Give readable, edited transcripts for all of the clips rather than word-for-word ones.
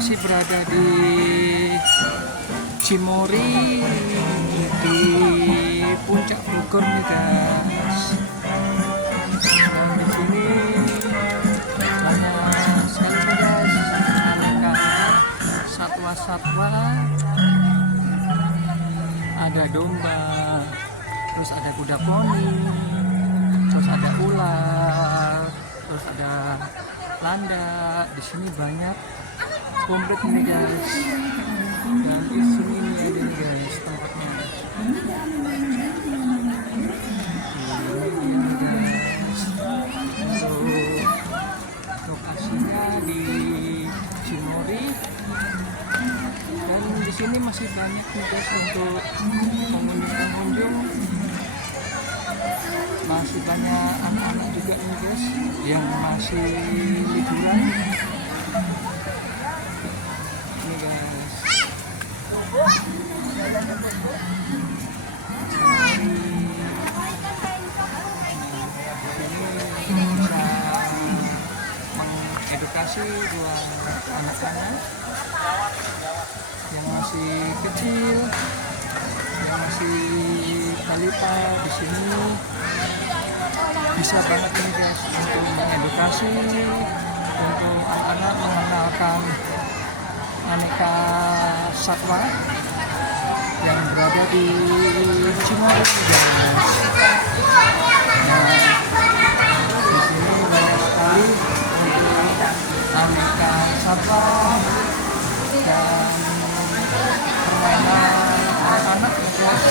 masih berada di Cimory di puncak Bogor nih guys. Dan di sini banyak sekali nih guys aneka satwa-satwa. Ada domba, terus ada kuda poni, terus ada ular, terus ada landak. Di sini banyak komplit nih guys. Dan di sini ada nih guys tempatnya. Ini dia nih guys. Untuk lokasinya di Cimory. Dan di sini masih banyak nih guys untuk pengunjung. Masih banyak anak-anak juga nih guys yang masih liburan. Ini guys. Ini bisa mengedukasi buat anak-anak yang masih kecil, yang masih balita. Di sini bisa banget nih guys untuk mengedukasi, untuk anak-anak mengenalkan aneka satwa yang berada di Cimory guys. Nah, di sini banyak sekali untuk aneka satwa dan permainan anak-anak guys.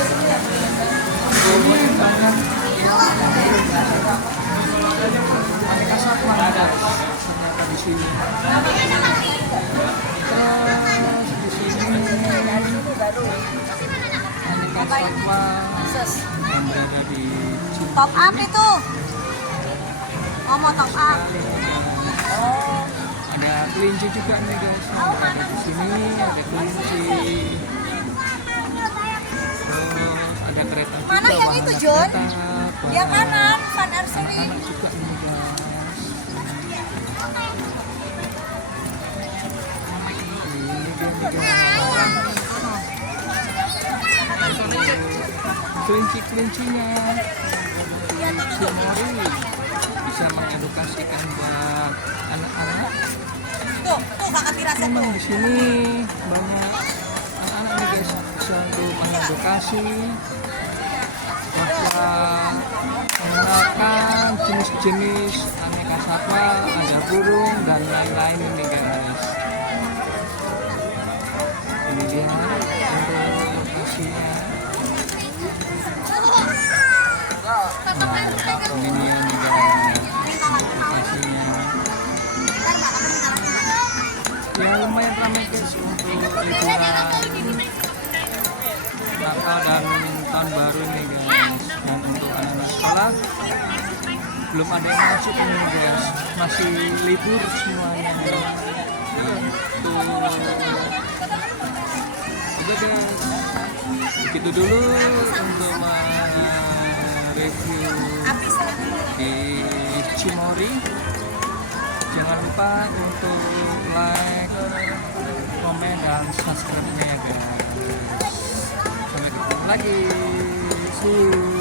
Ini banyak aneka satwa ada ternyata di sini. Terus di sini aneka satwa yang berada di Cimory. Top up itu. Mau top up. Oh. Ada kelinci juga nih guys. Ada di sini ada kelinci. Terus ada kereta juga. Mana yang itu John? Yang kanan, Van Arseri. Anak-anak juga nih guys. Ini dia nih guys. Kelinci-kelincinya Cimory bisa mengedukasikan buat anak-anak. Tuh kakak Tirasa Memang tuh. di sini banyak anak-anak nih guys bisa untuk mengedukasi bahwa mengenalkan jenis-jenis aneka satwa, ada burung dan lain-lain ini guys. Ini dia untuk lokasinya. Ini dia nih guys lokasinya. Ya lumayan ramai guys untuk liburan Natal dan tahun baru ini guys. Dan untuk anak-anak sekolah belum ada yang masuk ini guys, masih libur semuanya. Oke guys, begitu dulu untuk review di Cimory. Jangan lupa untuk like, komen, dan subscribe-nya ya guys. Sampai ketemu lagi. See you.